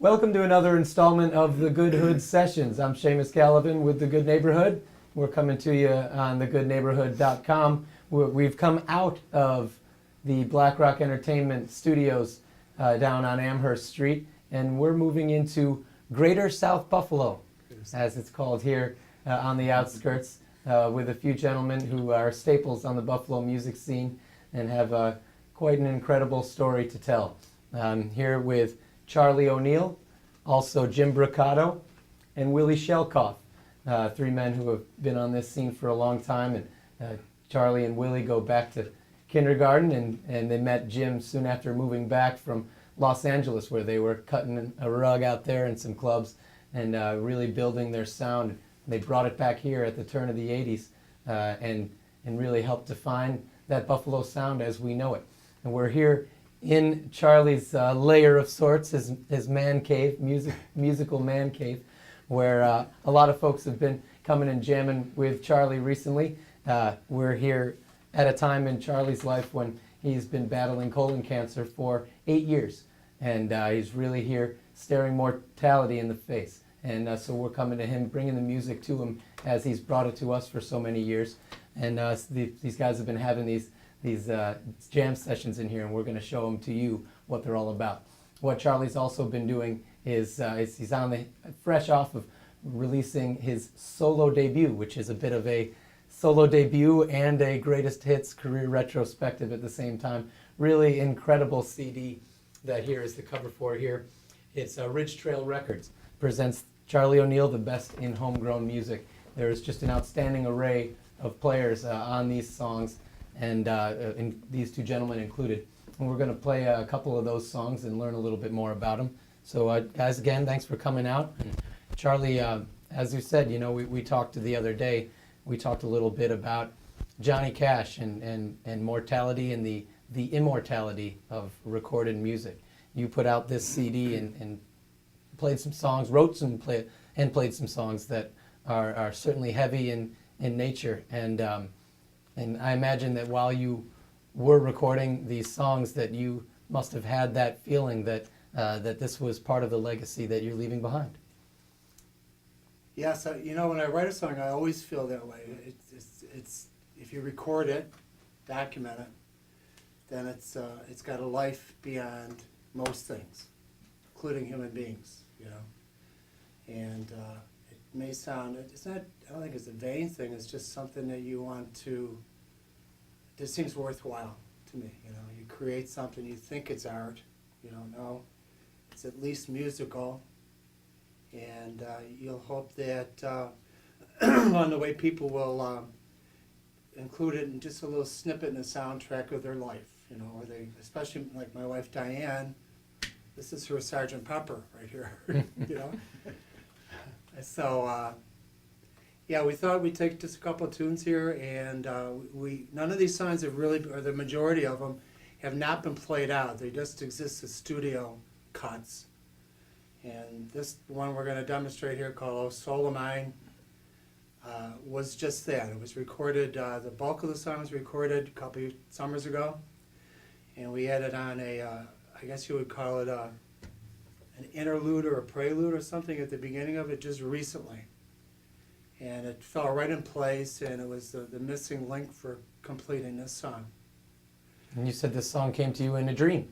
Welcome to another installment of the Good Hood Sessions. I'm Seamus Gallivan with The Good Neighborhood. We're coming to you on thegoodneighborhood.com. We've come out of the Black Rock Entertainment Studios down on Amherst Street, and we're moving into Greater South Buffalo, as it's called here on the outskirts, with a few gentlemen who are staples on the Buffalo music scene and have quite an incredible story to tell. I'm here with Charlie O'Neill, also Jim Brucato, and Willie Schoellkopf, three men who have been on this scene for a long time. And Charlie and Willie go back to kindergarten, and they met Jim soon after moving back from Los Angeles, where they were cutting a rug out there in some clubs and really building their sound. They brought it back here at the turn of the 80s and really helped define that Buffalo sound as we know it. And we're here in Charlie's lair of sorts, his man cave, musical man cave, where a lot of folks have been coming and jamming with Charlie recently. We're here at a time in Charlie's life when he's been battling colon cancer for 8 years, and he's really here staring mortality in the face. And so we're coming to him, bringing the music to him as he's brought it to us for so many years. And these guys have been having these jam sessions in here, and we're going to show them to you what they're all about. What Charlie's also been doing is he's fresh off of releasing his solo debut, which is a bit of a solo debut and a greatest hits career retrospective at the same time. Really incredible CD that here is the cover for here. It's Ridge Trail Records presents Charlie O'Neill, the best in homegrown music. There is just an outstanding array of players on these songs, and these two gentlemen included. And we're going to play a couple of those songs and learn a little bit more about them. So guys, again, thanks for coming out. And Charlie, as you said, you know, we talked the other day, we talked a little bit about Johnny Cash and mortality and the immortality of recorded music. You put out this CD and played some songs, wrote some and played some songs that are certainly heavy in nature. And I imagine that while you were recording these songs that you must have had that feeling that that this was part of the legacy that you're leaving behind. Yeah, so you know, when I write a song, I always feel that way. It's if you record it, document it, then it's got a life beyond most things, including human beings, you know. And it may sound, it's not, I don't think it's a vain thing, it's just something that you want to, it seems worthwhile to me, you know. You create something, you think it's art, you don't know, it's at least musical, and you'll hope that on the way people will include it in just a little snippet in the soundtrack of their life, you know, or they, especially like my wife Diane, this is her Sergeant Pepper right here, you know. So, yeah, we thought we'd take just a couple of tunes here, and none of these songs have really, or the majority of them, have not been played out. They just exist as studio cuts. And this one we're going to demonstrate here, called "Oh Soul of Mine," was just that. It was recorded, the bulk of the song was recorded a couple of summers ago, and we added on I guess you would call it an interlude or a prelude or something at the beginning of it just recently. And it fell right in place, and it was the missing link for completing this song. And you said this song came to you in a dream.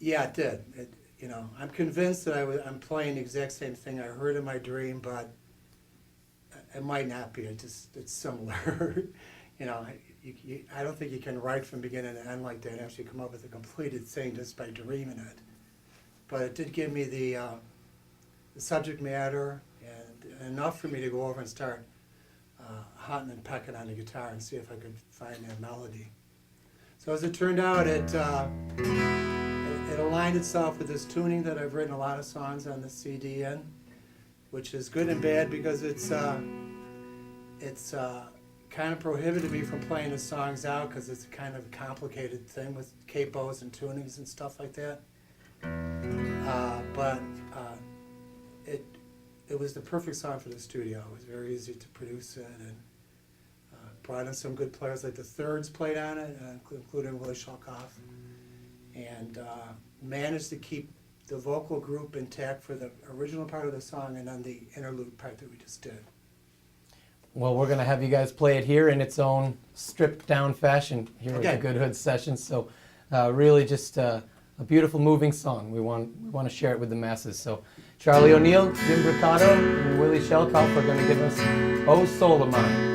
Yeah, it did. You know, I'm convinced that I'm playing the exact same thing I heard in my dream, but it might not be. It's similar. You know, I don't think you can write from beginning to end like that and actually come up with a completed thing just by dreaming it. But it did give me the subject matter and enough for me to go over and start hunting and pecking on the guitar and see if I could find that melody. So as it turned out, it aligned itself with this tuning that I've written a lot of songs on the CD in, which is good and bad because it's kind of prohibited me from playing the songs out because it's a kind of complicated thing with capos and tunings and stuff like that. But it was the perfect song for the studio. It was very easy to produce it, and brought in some good players, like the Thirds played on it, including Willie Schoellkopf, and managed to keep the vocal group intact for the original part of the song and then the interlude part that we just did. Well, we're going to have you guys play it here in its own stripped down fashion here Okay. at the Good Hood Sessions. So really just a beautiful moving song. We want to share it with the masses. So Charlie O'Neill, Jim Brucato, and Willie Schoellkopf are going to give us Oh Soul of Mine.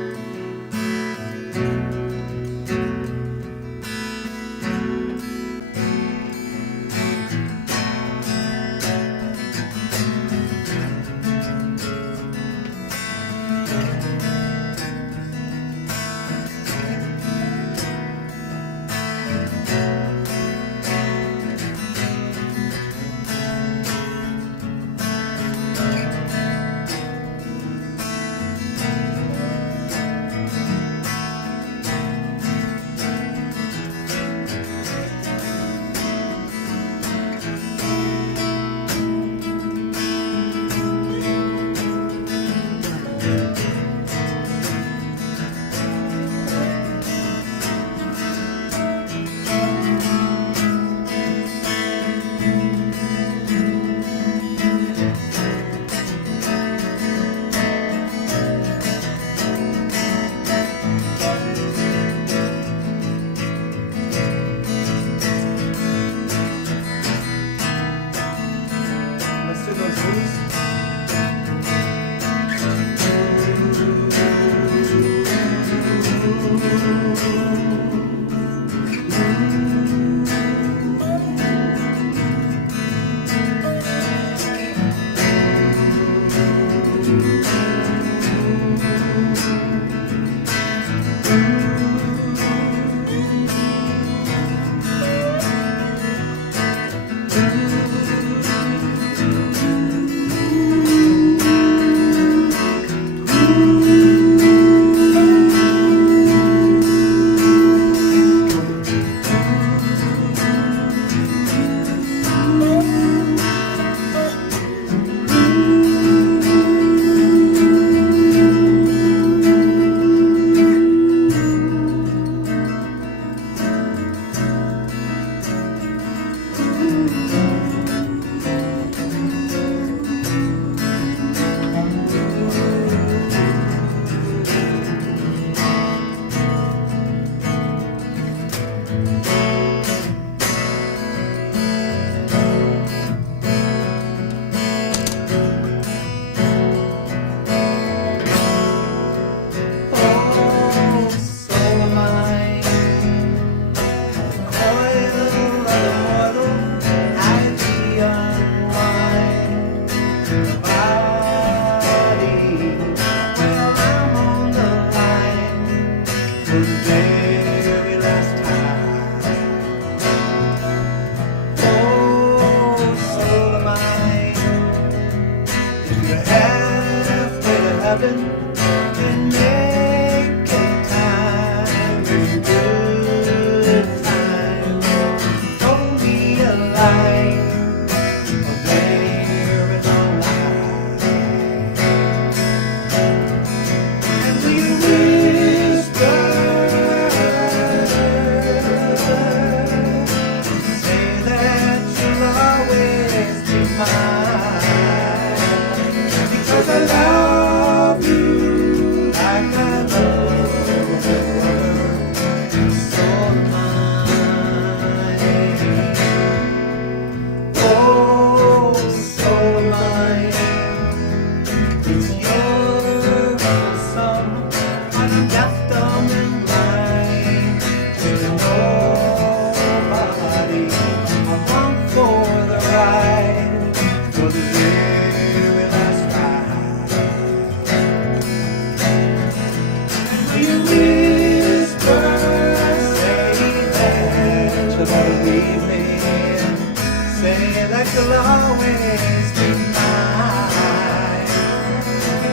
You'll always be mine,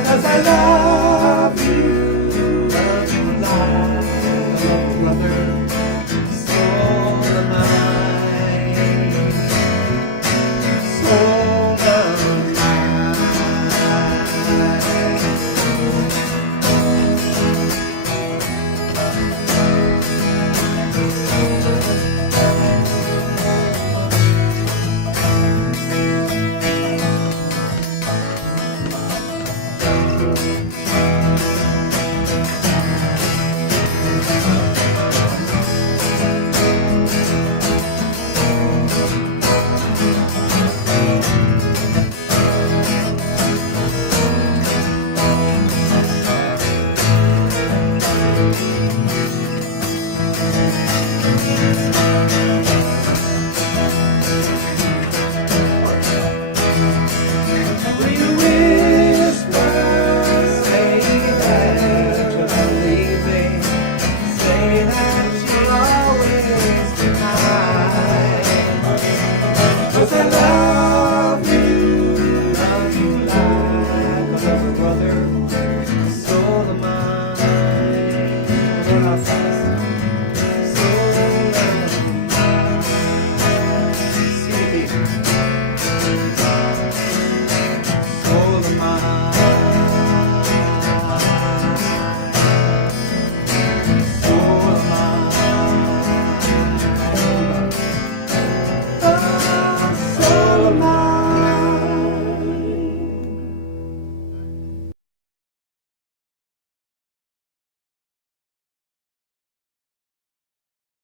'cause I love